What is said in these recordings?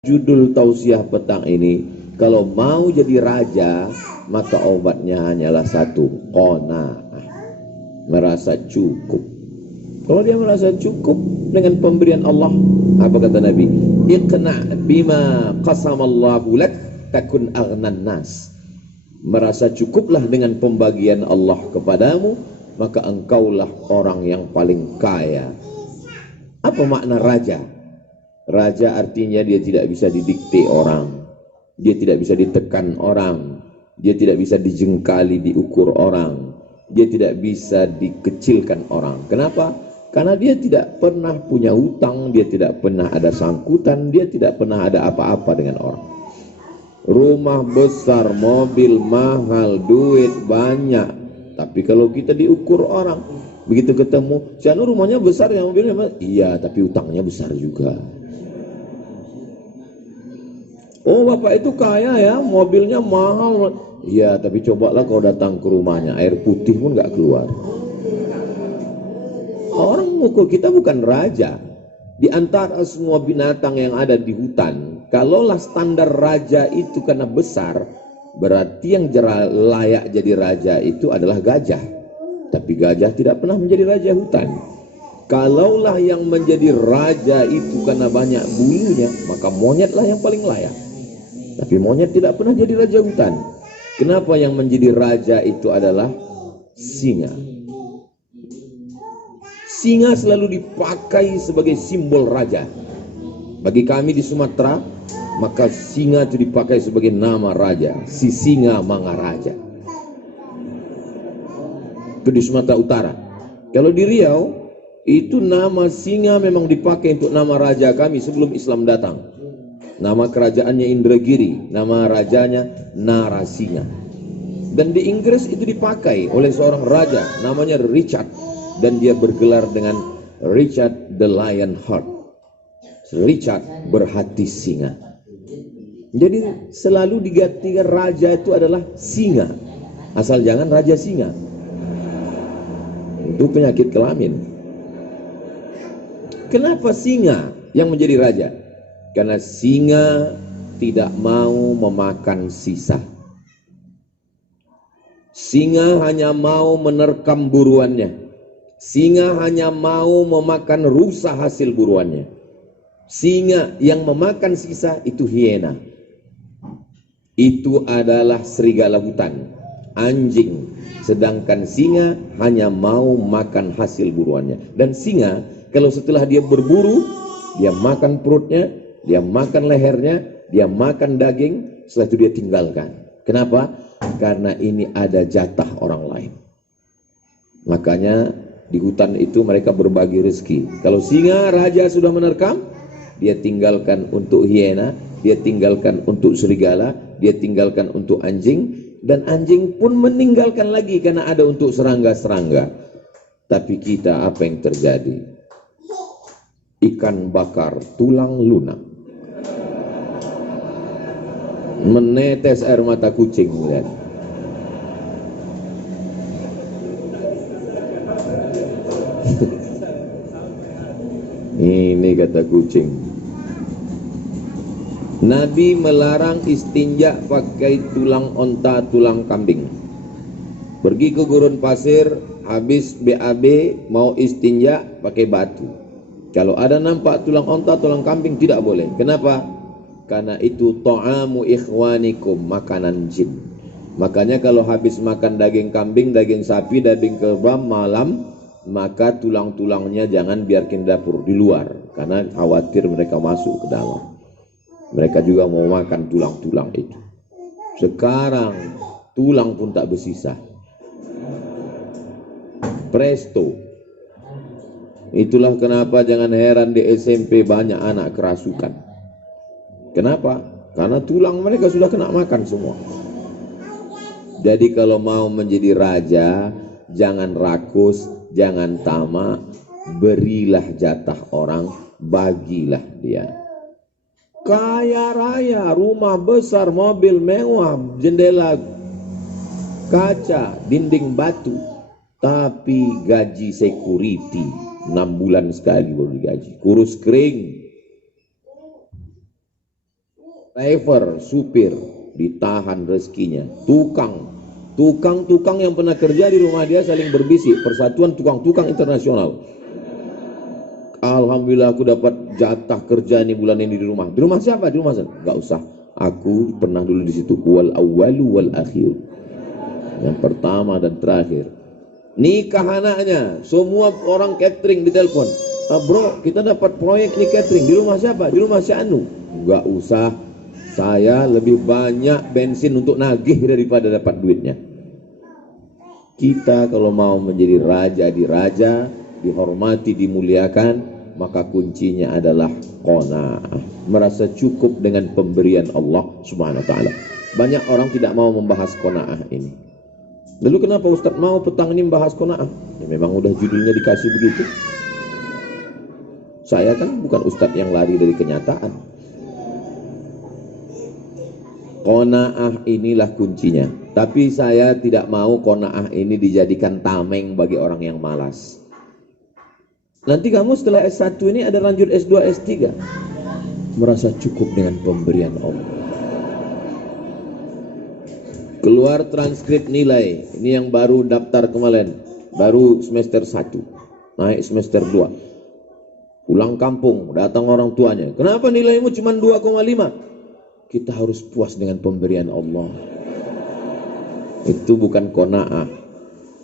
Judul tausiah petang ini, kalau mau jadi raja, maka obatnya hanyalah satu, qanaah, merasa cukup. Kalau dia merasa cukup dengan pemberian Allah, apa kata Nabi? Iqna' bima qasamallahu lak takun aghnan nas. Merasa cukuplah dengan pembagian Allah kepadamu, maka engkaulah orang yang paling kaya. Apa makna raja? Raja artinya dia tidak bisa didikte orang, dia tidak bisa ditekan orang, dia tidak bisa dijengkali, diukur orang, dia tidak bisa dikecilkan orang. Kenapa? Karena dia tidak pernah punya hutang, dia tidak pernah ada sangkutan, dia tidak pernah ada apa-apa dengan orang. Rumah besar, mobil mahal, duit banyak, tapi kalau kita diukur orang, begitu ketemu, Janu rumahnya besar ya, mobilnya besar. Iya, tapi hutangnya besar juga. Oh, bapak itu kaya ya, mobilnya mahal. Iya, tapi cobalah kau datang ke rumahnya, air putih pun nggak keluar. Orang mengukur kita bukan raja. Di antara semua binatang yang ada di hutan, kalaulah standar raja itu karena besar, berarti yang layak jadi raja itu adalah gajah. Tapi gajah tidak pernah menjadi raja hutan. Kalaulah yang menjadi raja itu karena banyak bulunya, maka monyetlah yang paling layak. Tapi monyet tidak pernah jadi raja hutan. Kenapa yang menjadi raja itu adalah singa? Singa selalu dipakai sebagai simbol raja. Bagi kami di Sumatera, maka singa itu dipakai sebagai nama raja. Si Singa Mangaraja. Itu di Sumatera Utara. Kalau di Riau, itu nama singa memang dipakai untuk nama raja kami sebelum Islam datang. Nama kerajaannya Indragiri, nama rajanya Narasinga. Dan di Inggris itu dipakai oleh seorang raja, namanya Richard. Dan dia bergelar dengan Richard the Lionheart. Richard berhati singa. Jadi selalu digantikan raja itu adalah singa. Asal jangan raja singa. Itu penyakit kelamin. Kenapa singa yang menjadi raja? Karena singa tidak mau memakan sisa. Singa hanya mau menerkam buruannya. Singa hanya mau memakan rusa hasil buruannya. Singa yang memakan sisa itu hiena. Itu adalah serigala hutan, anjing. Sedangkan singa hanya mau makan hasil buruannya. Dan singa kalau setelah dia berburu, dia makan perutnya, dia makan lehernya, dia makan daging, setelah itu dia tinggalkan. Kenapa? Karena ini ada jatah orang lain. Makanya di hutan itu mereka berbagi rezeki. Kalau singa raja sudah menerkam, dia tinggalkan untuk hiena, dia tinggalkan untuk serigala, dia tinggalkan untuk anjing, dan anjing pun meninggalkan lagi karena ada untuk serangga-serangga. Tapi kita apa yang terjadi? Ikan bakar tulang lunak. Menetes air mata kucing, lihat. Ini kata kucing. Nabi melarang istinja pakai tulang onta, tulang kambing. Pergi ke gurun pasir, habis BAB mau istinja pakai batu. Kalau ada nampak tulang onta, tulang kambing tidak boleh. Kenapa? Karena itu ta'amu ikhwanikum, makanan jin. Makanya kalau habis makan daging kambing, daging sapi, daging kerbau malam, maka tulang-tulangnya jangan biarkan dapur di luar, karena khawatir mereka masuk ke dalam. Mereka juga mau makan tulang-tulang itu. Sekarang tulang pun tak bersisa. Presto. Itulah kenapa jangan heran di SMP banyak anak kerasukan. Kenapa? Karena tulang mereka sudah kena makan semua. Jadi kalau mau menjadi raja, jangan rakus, jangan tamak, berilah jatah orang, bagilah dia. Kaya raya, rumah besar, mobil mewah, jendela kaca, dinding batu, tapi gaji security 6 bulan sekali baru digaji, kurus kering. driver, supir, ditahan rezekinya. Tukang yang pernah kerja di rumah dia saling berbisik, Persatuan Tukang-Tukang Internasional. Alhamdulillah aku dapat jatah kerja nih bulan ini di rumah. Di rumah siapa? Di rumah saya. Gak usah. Aku pernah dulu di situ. Wal awwalu wal akhir. Yang pertama dan terakhir. Nikah anaknya, semua orang catering ditelepon. Bro, kita dapat proyek nih catering. Di rumah siapa? Di rumah si Anu. Gak usah. Saya lebih banyak bensin untuk nagih daripada dapat duitnya. Kita kalau mau menjadi raja di raja, dihormati, dimuliakan, maka kuncinya adalah qanaah, merasa cukup dengan pemberian Allah Subhanahu wa taala. Banyak orang tidak mau membahas qanaah ini. Lalu kenapa Ustaz mau petang ini membahas qanaah? Ya memang udah judulnya dikasih begitu. Saya kan bukan Ustaz yang lari dari kenyataan. Qanaah inilah kuncinya. Tapi saya tidak mau qanaah ini dijadikan tameng bagi orang yang malas. Nanti kamu setelah S1 ini ada lanjut S2, S3. Merasa cukup dengan pemberian Allah. Keluar transkrip nilai. Ini yang baru daftar kemarin. Baru semester 1. Naik semester 2. Pulang kampung, datang orang tuanya. Kenapa nilaimu cuma 2,5? Kita harus puas dengan pemberian Allah. Itu bukan qanaah.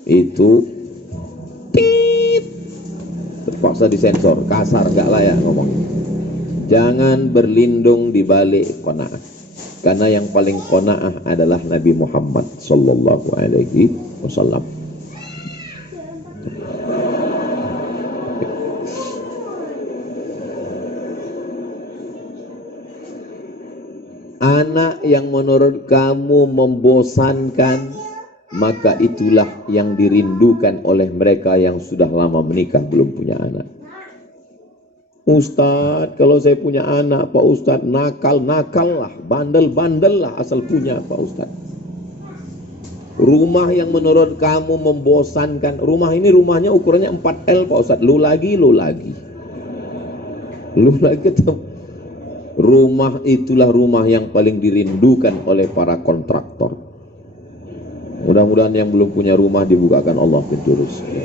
Itu terpaksa disensor, kasar, gak layak ngomong. Jangan berlindung di balik qanaah, karena yang paling qanaah adalah Nabi Muhammad sallallahu alaihi wasallam. Anak yang menurut kamu membosankan, maka itulah yang dirindukan oleh mereka yang sudah lama menikah belum punya anak. Ustadz, kalau saya punya anak Pak Ustadz, nakal-nakal lah, bandel-bandel lah asal punya Pak Ustadz. Rumah yang menurut kamu membosankan, rumah ini rumahnya ukurannya 4L Pak Ustadz, lu lagi ketemu. Rumah itulah rumah yang paling dirindukan oleh para kontraktor. Mudah-mudahan yang belum punya rumah dibukakan Allah pintu rezeki.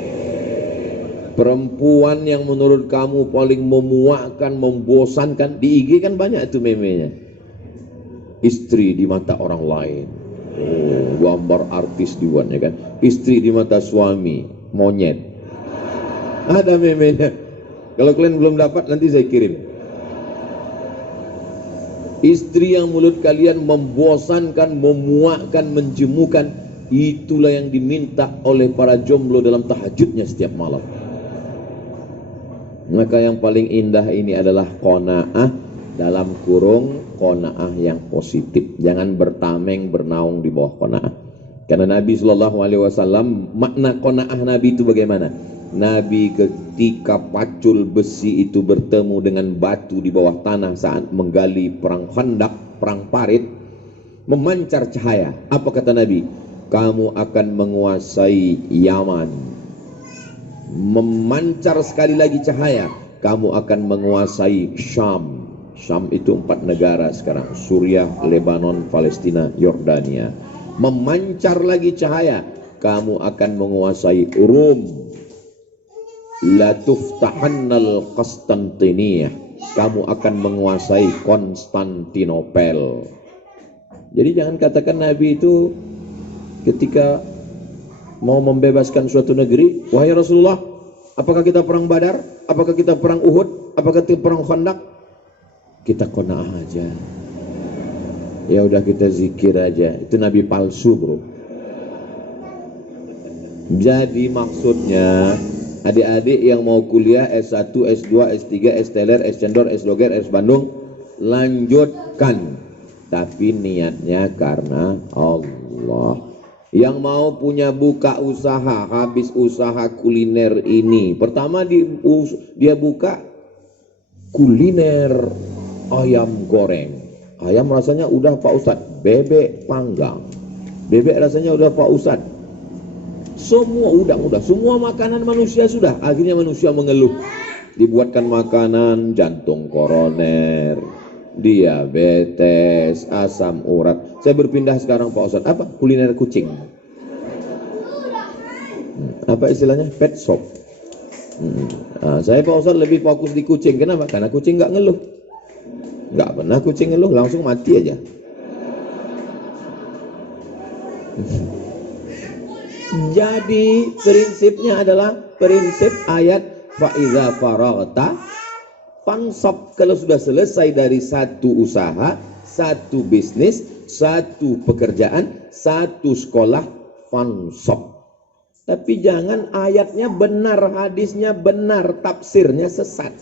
Perempuan yang menurut kamu paling memuakkan, membosankan, di IG kan banyak itu memenya. Istri di mata orang lain. Oh, gambar artis dibuatnya kan. Istri di mata suami, monyet. Ada memenya. Kalau kalian belum dapat nanti saya kirim. Istri yang mulut kalian membosankan, memuakkan, menjemukan, itulah yang diminta oleh para jomblo dalam tahajudnya setiap malam. Maka yang paling indah ini adalah qanaah, dalam kurung qanaah yang positif. Jangan bertameng, bernaung di bawah qanaah. Karena Nabi SAW, makna qanaah Nabi itu bagaimana? Nabi ketika pacul besi itu bertemu dengan batu di bawah tanah saat menggali perang Khandaq, perang Parit, memancar cahaya. Apa kata Nabi? Kamu akan menguasai Yaman. Memancar sekali lagi cahaya, kamu akan menguasai Syam. Syam itu 4 negara sekarang, Suriah, Lebanon, Palestina, Yordania. Memancar lagi cahaya, kamu akan menguasai Rum. La tuftahannal Konstantiniyah, kamu akan menguasai Konstantinopel. Jadi jangan katakan Nabi itu ketika mau membebaskan suatu negeri, wahai Rasulullah, apakah kita perang Badar? Apakah kita perang Uhud? Apakah kita perang Khandaq? Kita qanaah aja. Ya udah kita zikir aja. Itu Nabi palsu, bro. Jadi maksudnya adik-adik yang mau kuliah S1, S2, S3, S-Teler, S-Cendor, S-Loger, S-Bandung, lanjutkan. Tapi niatnya karena Allah. Yang mau punya buka usaha, habis usaha kuliner ini, pertama dia buka kuliner ayam goreng. Ayam rasanya udah Pak Ustadz, bebek panggang. Bebek rasanya udah Pak Ustadz. Semua udang udah, semua makanan manusia sudah. Akhirnya manusia mengeluh. Dibuatkan makanan jantung koroner, diabetes, asam urat. Saya berpindah sekarang Pak Ustadz, apa? Kuliner kucing. Apa istilahnya? Pet shop. Saya Pak Ustadz lebih fokus di kucing. Kenapa? Karena kucing nggak ngeluh. Nggak pernah kucing ngeluh, langsung mati aja. Jadi prinsipnya adalah prinsip ayat fa'iza faraghta fansab. Kalau sudah selesai dari satu usaha, satu bisnis, satu pekerjaan, satu sekolah, fansab. Tapi jangan ayatnya benar, hadisnya benar, tafsirnya sesat.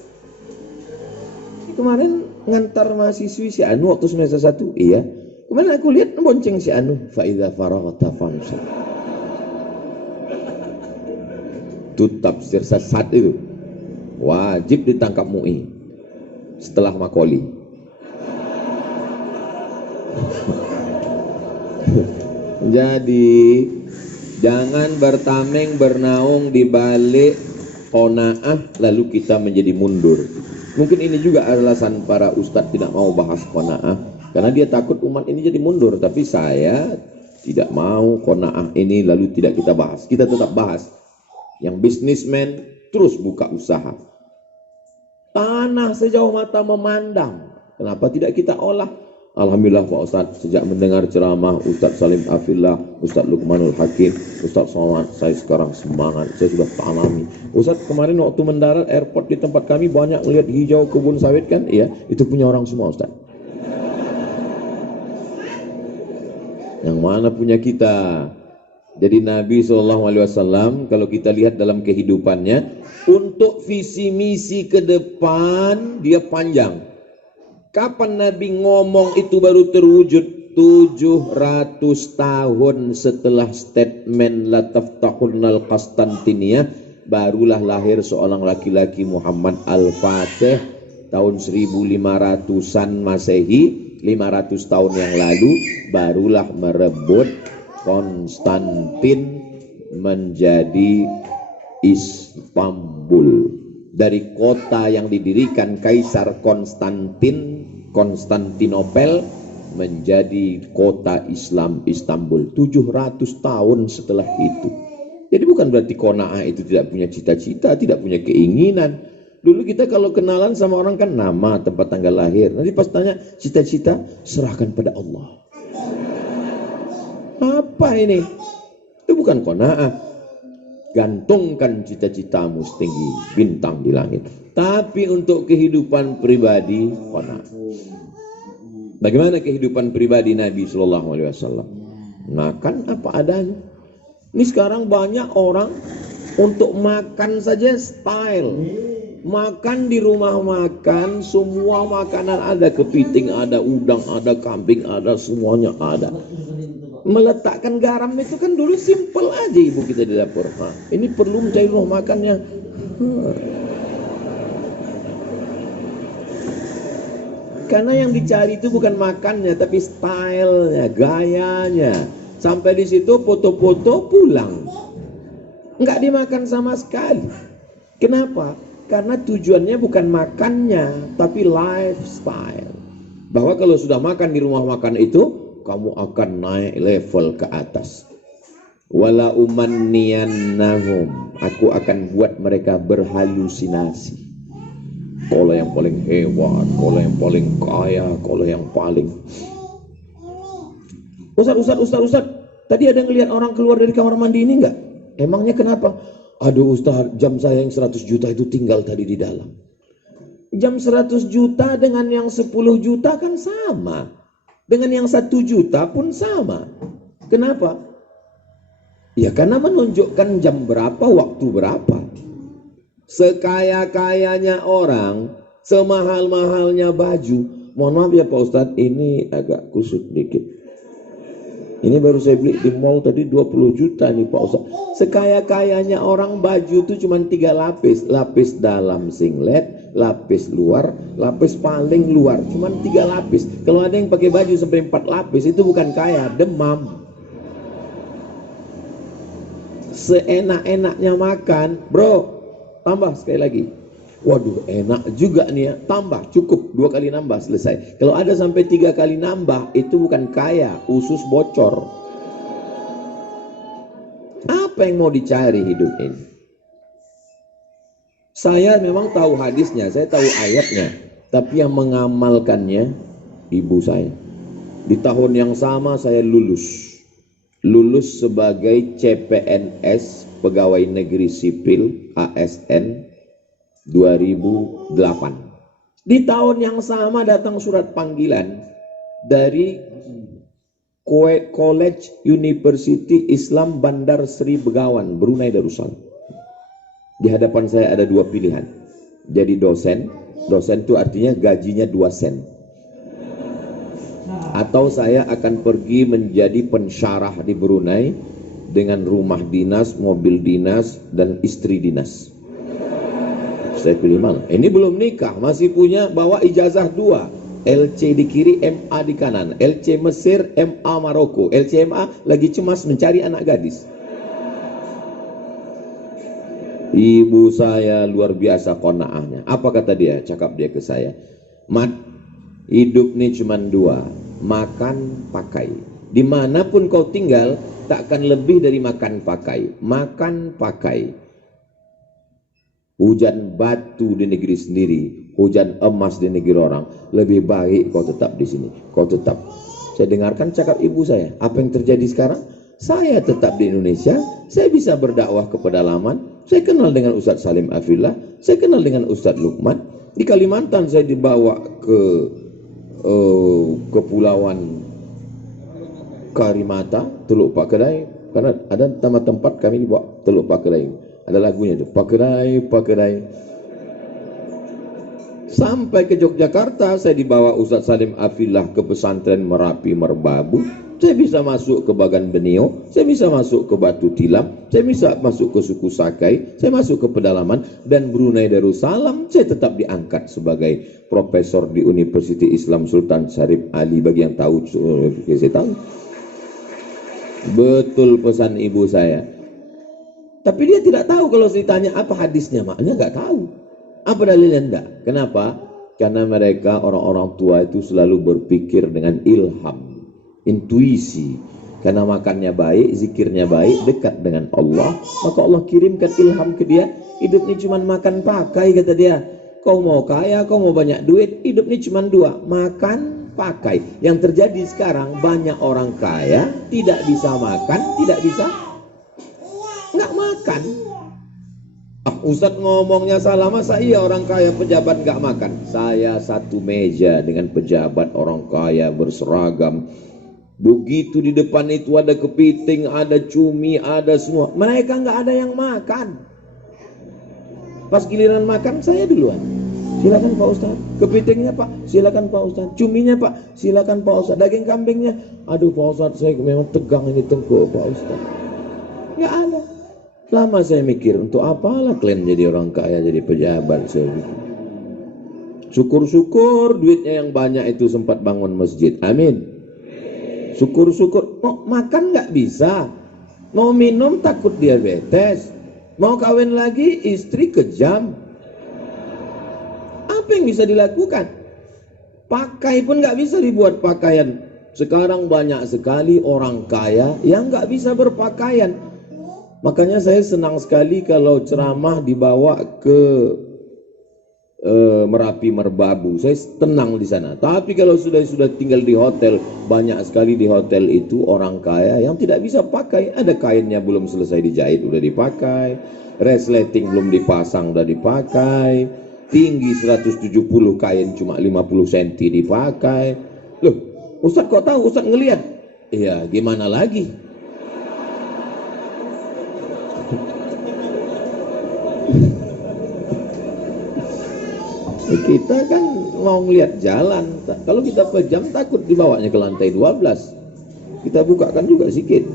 Kemarin ngantar mahasiswi si Anu waktu semester 1, iya. Kemarin aku lihat bonceng si Anu, fa'iza faraghta fansab. Itu tafsir sesat itu. Wajib ditangkap MUI setelah Makoli. Jadi jangan bertameng bernaung di balik qanaah lalu kita menjadi mundur. Mungkin ini juga alasan para ustadz tidak mau bahas qanaah, karena dia takut umat ini jadi mundur. Tapi saya tidak mau qanaah ini lalu tidak kita bahas. Kita tetap bahas. Yang bisnismen terus buka usaha. Tanah sejauh mata memandang, kenapa tidak kita olah? Alhamdulillah Pak Ustadz, sejak mendengar ceramah Ustadz Salim Afillah, Ustadz Luqmanul Hakim, Ustadz Somad, saya sekarang semangat, saya sudah tanami. Ustadz kemarin waktu mendarat airport di tempat kami banyak lihat hijau kebun sawit kan? Iya, itu punya orang semua Ustadz. Yang mana punya kita? Jadi Nabi SAW kalau kita lihat dalam kehidupannya, untuk visi misi ke depan dia panjang. Kapan Nabi ngomong itu baru terwujud? 700 tahun setelah statement la taftahunnal Qastantiniyah, barulah lahir seorang laki-laki Muhammad Al-Fatih tahun 1500-an Masehi, 500 tahun yang lalu barulah merebut Konstantin menjadi Istanbul. Dari kota yang didirikan Kaisar Konstantinopel menjadi kota Islam Istanbul 700 tahun setelah itu. Jadi bukan berarti qanaah itu tidak punya cita-cita, tidak punya keinginan. Dulu kita kalau kenalan sama orang kan nama, tempat tanggal lahir. Nanti pas tanya cita-cita, serahkan pada Allah. Apa ini? Itu bukan qanaah. Gantungkan cita-citamu setinggi bintang di langit. Tapi untuk kehidupan pribadi qanaah. Bagaimana kehidupan pribadi Nabi SAW? Makan apa adanya. Ini sekarang banyak orang untuk makan saja style. Makan di rumah makan, semua makanan ada, kepiting ada, udang ada, kambing ada, semuanya ada. Meletakkan garam itu kan dulu simple aja ibu kita di dapur. Ini perlu mencari rumah makannya. Karena yang dicari itu bukan makannya, tapi stylenya, gayanya. Sampai di situ foto-foto pulang, nggak dimakan sama sekali. Kenapa? Karena tujuannya bukan makannya, tapi lifestyle. Bahwa kalau sudah makan di rumah makan itu, kamu akan naik level ke atas. Wala umanniyannahum, aku akan buat mereka berhalusinasi. Kalau yang paling hebat, kalau yang paling kaya, kalau yang paling. Ustaz, tadi ada ngelihat orang keluar dari kamar mandi ini enggak? Emangnya kenapa? Aduh Ustaz, jam saya yang 100 juta itu tinggal tadi di dalam. Jam 100 juta dengan yang 10 juta kan sama. Dengan yang 1 juta pun sama. Kenapa? Ya karena menunjukkan jam berapa, waktu berapa. Sekaya-kayanya orang, semahal-mahalnya baju. Mohon maaf ya Pak Ustadz, ini agak kusut dikit. Ini baru saya beli di mall tadi 20 juta nih Pak Ustadz. Sekaya-kayanya orang baju itu cuma 3 lapis. Lapis dalam singlet, lapis luar, lapis paling luar. Cuma 3 lapis. Kalau ada yang pakai baju sampai 4 lapis itu bukan kaya, demam. Seenak-enaknya makan, bro. Tambah sekali lagi. Waduh, enak juga nih ya. Tambah, cukup 2 kali nambah selesai. Kalau ada sampai 3 kali nambah, itu bukan kaya, usus bocor. Apa yang mau dicari hidup ini? Saya memang tahu hadisnya, saya tahu ayatnya, tapi yang mengamalkannya ibu saya. Di tahun yang sama saya lulus sebagai CPNS, Pegawai Negeri Sipil, ASN 2008. Di tahun yang sama datang surat panggilan dari College University Islam Bandar Sri Begawan, Brunei Darussalam. Di hadapan saya ada 2 pilihan. Jadi dosen itu artinya gajinya 2 sen. Atau saya akan pergi menjadi pensyarah di Brunei dengan rumah dinas, mobil dinas, dan istri dinas. Saya pilih mana? Ini belum nikah, masih punya bawa ijazah 2. LC di kiri, MA di kanan. LC Mesir, MA Maroko. LC MA lagi cemas mencari anak gadis. Ibu saya luar biasa qanaahnya. Apa kata dia? Cakap dia ke saya. Mat, hidup ini cuma 2. Makan, pakai. Dimanapun kau tinggal, takkan lebih dari makan, pakai. Makan, pakai. Hujan batu di negeri sendiri, hujan emas di negeri orang. Lebih baik kau tetap di sini. Kau tetap. Saya dengarkan cakap ibu saya. Apa yang terjadi sekarang? Saya tetap di Indonesia. Saya bisa berdakwah ke pedalaman. Saya kenal dengan Ustadz Salim Afillah. Saya kenal dengan Ustadz Lukman. Di Kalimantan saya dibawa ke Kepulauan Karimata, Teluk Pakedai. Karena ada nama tempat kami dibawa Teluk Pakedai. Ada lagunya tuh, Pakedai. Sampai ke Yogyakarta, saya dibawa Ustadz Salim Afillah ke pesantren Merapi Merbabu. Saya bisa masuk ke Bagan Benio, saya bisa masuk ke Batu Tilam, saya bisa masuk ke suku Sakai, saya masuk ke pedalaman, dan Brunei Darussalam saya tetap diangkat sebagai profesor di University Islam Sultan Syarif Ali. Bagi yang tahu, saya tahu. Betul pesan ibu saya. Tapi dia tidak tahu kalau ditanya apa hadisnya, maknya nggak tahu. Apa dalilnya? Enggak. Kenapa? Karena mereka orang-orang tua itu selalu berpikir dengan ilham, intuisi. Karena makannya baik, zikirnya baik, dekat dengan Allah, maka Allah kirimkan ilham ke dia. Hidup ini cuma makan pakai, kata dia. Kau mau kaya, kau mau banyak duit, hidup ini cuma 2, makan, pakai. Yang terjadi sekarang banyak orang kaya tidak bisa makan, tidak bisa nggak makan. Ustadz ngomongnya salah, masa iya orang kaya pejabat nggak makan? Saya satu meja dengan pejabat orang kaya berseragam. Begitu di depan itu ada kepiting, ada cumi, ada semua. Mereka nggak ada yang makan. Pas giliran makan saya duluan. Silakan Pak Ustadz. Kepitingnya Pak, silakan Pak Ustadz. Cuminya Pak, silakan Pak Ustadz. Daging kambingnya, aduh Pak Ustadz, saya memang tegang ini tengkuk Pak Ustadz. Nggak ada. Lama saya mikir, untuk apalah kalian jadi orang kaya, jadi pejabat. Syukur-syukur duitnya yang banyak itu sempat bangun masjid. Amin. Syukur-syukur. Mau makan nggak bisa, mau minum takut diabetes, mau kawin lagi istri kejam. Apa yang bisa dilakukan? Pakai pun nggak bisa dibuat pakaian. Sekarang banyak sekali orang kaya yang nggak bisa berpakaian. Makanya saya senang sekali kalau ceramah dibawa ke Merapi Merbabu. Saya tenang di sana. Tapi kalau sudah tinggal di hotel, banyak sekali di hotel itu orang kaya yang tidak bisa pakai. Ada kainnya belum selesai dijahit udah dipakai, resleting belum dipasang udah dipakai, tinggi 170 kain cuma 50 cm dipakai. Loh, Ustadz kok tahu? Ustadz ngelihat? Iya, gimana lagi? Kita kan mau ngeliat jalan. Kalau kita pejam takut dibawanya ke lantai 12. Kita bukakan juga sedikit.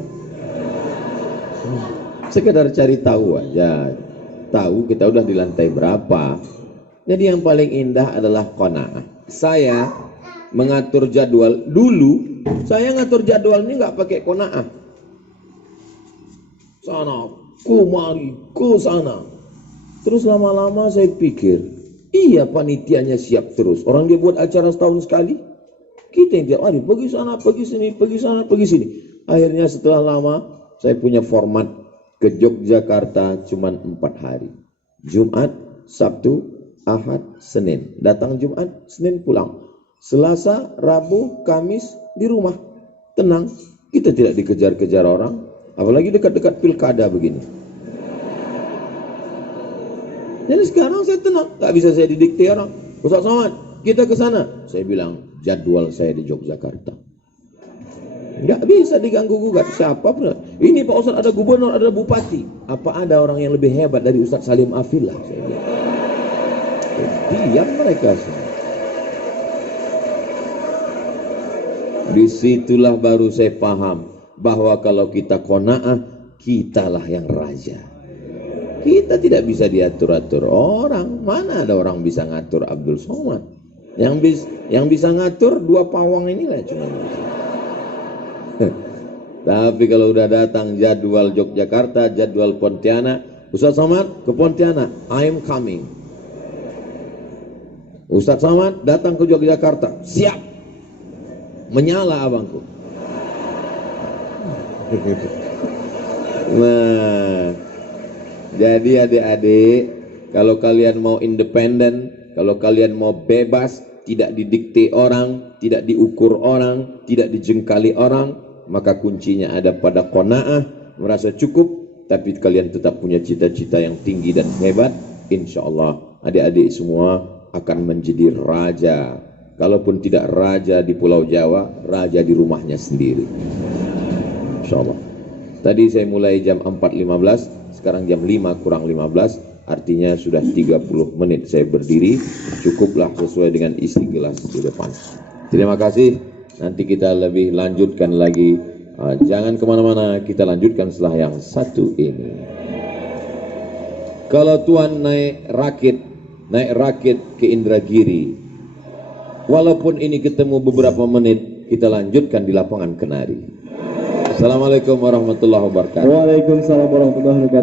Sekedar cari tahu aja. Tahu kita udah di lantai berapa. Jadi yang paling indah adalah qanaah. Saya mengatur jadwal dulu. Saya ngatur jadwal ini nggak pakai qanaah. Sana, kumari, ke sana. Terus lama-lama saya pikir, Iya, panitianya siap terus. Orang dia buat acara setahun sekali. Kita yang tiap hari pergi sana, pergi sini, pergi sana, pergi sini. Akhirnya setelah lama saya punya format ke Yogyakarta cuma 4 hari. Jumat, Sabtu, Ahad, Senin. Datang Jumat, Senin pulang. Selasa, Rabu, Kamis di rumah. Tenang, kita tidak dikejar-kejar orang. Apalagi dekat-dekat pilkada begini. Jadi sekarang saya tenang, tak bisa saya didikte orang. Ustaz Somad, kita ke sana. Saya bilang, jadwal saya di Yogyakarta. Nggak bisa diganggu-gugat siapa pun. Ini Pak Ustaz ada gubernur, ada bupati. Apa ada orang yang lebih hebat dari Ustaz Salim Afillah? Saya bilang. Diam mereka semua. Disitulah baru saya paham bahwa kalau kita qanaah, kitalah yang raja. Kita tidak bisa diatur-atur orang. Mana ada orang bisa ngatur Abdul Somad? Yang bisa ngatur 2 pawang inilah cuma bisa. Tapi kalau udah datang jadwal Yogyakarta, jadwal Pontianak, Ustaz Somad ke Pontianak, I'm coming. Ustaz Somad datang ke Yogyakarta, siap. Menyala abangku. Nah, jadi adik-adik, kalau kalian mau independen, kalau kalian mau bebas, tidak didikte orang, tidak diukur orang, tidak dijengkali orang, maka kuncinya ada pada qanaah, merasa cukup, tapi kalian tetap punya cita-cita yang tinggi dan hebat. Insya Allah adik-adik semua akan menjadi raja. Kalaupun tidak raja di Pulau Jawa, raja di rumahnya sendiri. Insya Allah. Tadi saya mulai jam 4.15, sekarang jam 5 kurang 15, artinya sudah 30 menit saya berdiri, cukuplah sesuai dengan isi gelas di depan. Terima kasih, nanti kita lebih lanjutkan lagi. Jangan kemana-mana, kita lanjutkan setelah yang satu ini. Kalau Tuhan naik rakit ke Indragiri, walaupun ini ketemu beberapa menit, kita lanjutkan di lapangan Kenari. Assalamualaikum warahmatullahi wabarakatuh. Waalaikumsalam warahmatullahi wabarakatuh.